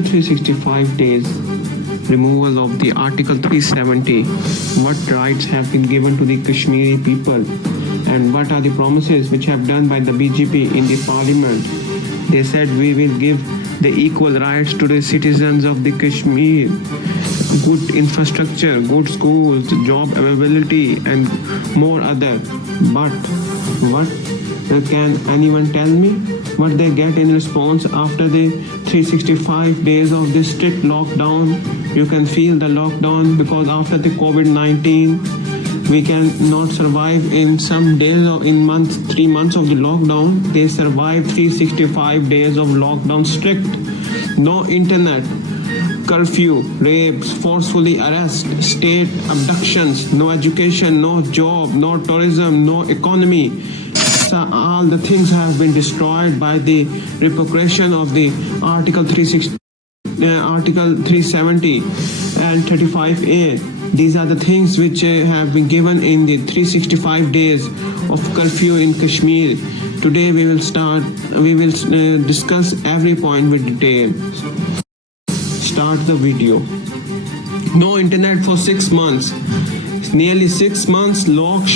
after 365 days removal of the Article 370, what rights have been given to the Kashmiri people and what are the promises which have done by the BJP in the parliament. They said we will give the equal rights to the citizens of the Kashmir, good infrastructure, good schools, job availability and more other. But what can anyone tell me what they get in response after the 365 days of this strict lockdown? You can feel the lockdown because after the COVID-19 we cannot survive in some days or in months, 3 months of the lockdown. They survived 365 days of lockdown strict. No internet, curfew, rapes, forcefully arrest, state abductions, no education, no job, no tourism, no economy. So all the things have been destroyed by the repercussion of the Article 370 and 35A. These are the things which have been given in the 365 days of curfew in Kashmir. Today we will discuss every point with detail. Start the video. No internet for 6 months. Nearly 6 months long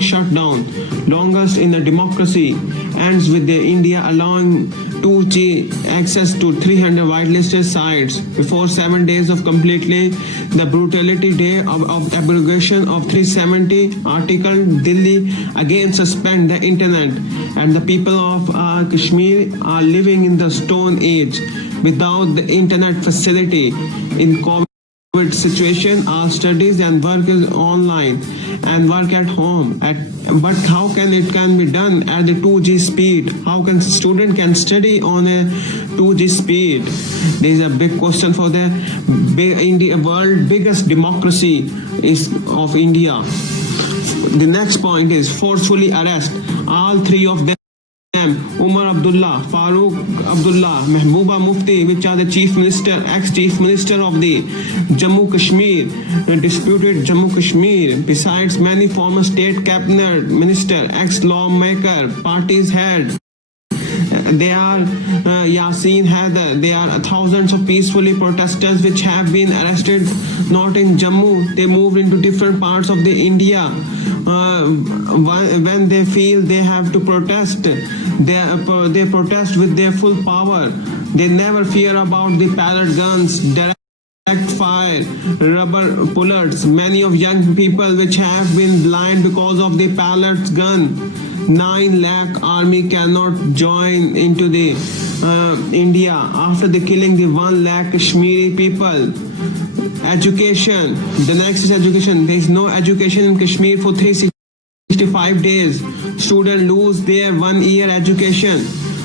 shutdown, longest in a democracy, ends with the India allowing 2G access to 300 whitelisted sites before 7 days of completely the brutality day of abrogation of 370 article. Delhi again suspend the internet and the people of Kashmir are living in the stone age without the internet facility. In COVID situation, our studies and work is online and work at home. But how can it be done at the 2G speed? How can student can study on a 2G speed? There is a big question for the world biggest democracy is of India. The next point is forcefully arrest all three of them. Umar Abdullah, Farooq Abdullah, Mehbooba Mufti, which are the chief minister, ex-chief minister of the Jammu Kashmir, disputed Jammu Kashmir, besides many former state cabinet minister, ex-lawmaker, party's head. They are Yasin Haider. There are thousands of peacefully protesters which have been arrested, not in Jammu. They moved into different parts of the India. When they feel they have to protest, they protest with their full power. They never fear about the pellet guns, direct fire, rubber bullets. Many of young people which have been blind because of the pellets gun. 9 lakh army cannot join into the India after the killing the 1 lakh Kashmiri people. Education. The next is education. There is no education in Kashmir for 365 days. Students lose their 1 year education.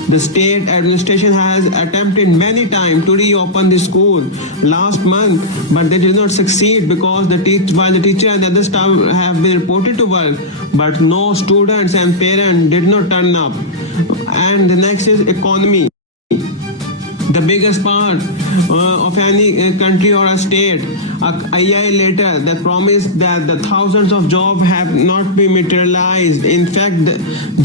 The state administration has attempted many times to reopen the school last month, but they did not succeed because while the teacher and other staff have been reported to work, but no students and parents did not turn up. And the next is economy. The biggest part of any country or a state. A year later, that promised that the thousands of jobs have not been materialized. In fact,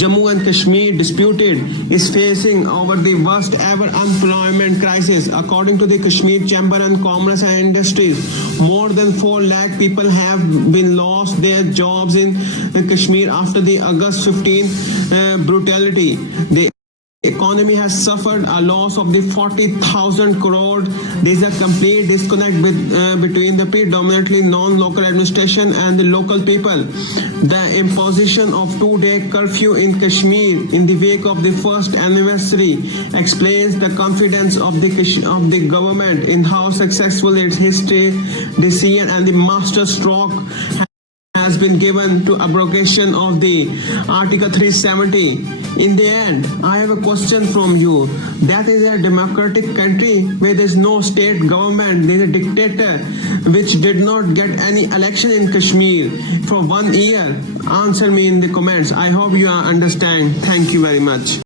Jammu and Kashmir disputed is facing over the worst ever unemployment crisis. According to the Kashmir Chamber and Commerce and Industries, more than 4 lakh people have been lost their jobs in Kashmir after the August 15 brutality. The economy has suffered a loss of the 40,000 crore. There is a complete disconnect between the predominantly non-local administration and the local people. The imposition of 2-day curfew in Kashmir in the wake of the first anniversary explains the confidence of the government in how successful its history, decision and the master stroke has been given to abrogation of the Article 370. In the end, I have a question from you. That is a democratic country where there is no state government. There is a dictator which did not get any election in Kashmir for 1 year. Answer me in the comments. I hope you understand. Thank you very much.